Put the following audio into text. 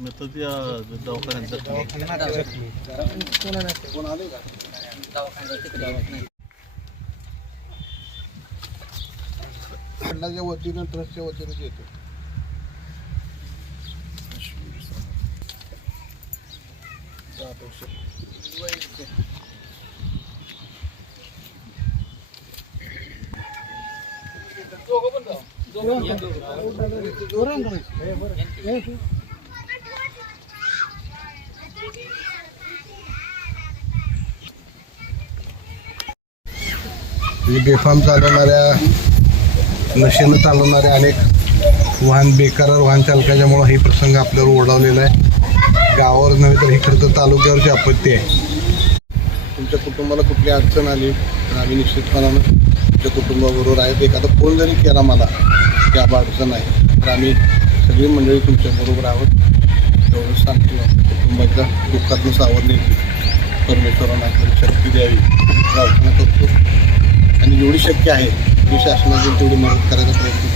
मग तो त्या दवाखान्यात कोण आले का दवाखान्यात तिकडे नाही. खंडाच्या वतीनं ट्रस्टच्या वतीनं येतो या दोघं. बेफाम चालवणाऱ्या नशेनं चालवणाऱ्या अनेक वाहन बेकार वाहन चालकाच्यामुळं हे प्रसंग आपल्यावर ओढवलेला आहे. गावावर नव्हे तर हे खरं तर तालुक्यावरची आपत्ती आहे. तुमच्या कुटुंबाला कुठली अडचण आली? तर आम्ही निश्चितपणानं तुमच्या कुटुंबाबरोबर आहेत. एखादा फोन जरी केला मला की आबा अडचण आहे तर आम्ही सगळी मंडळी तुमच्याबरोबर आहोत. एवढं सांगतो कुटुंबाच्या दुःखातून सावरण्याची परमेश्वरांना शक्ती द्यावी. प्रार्थना करतो. जेवढी शक्य आहे शासनाची तेवढी मदत करायचा प्रयत्न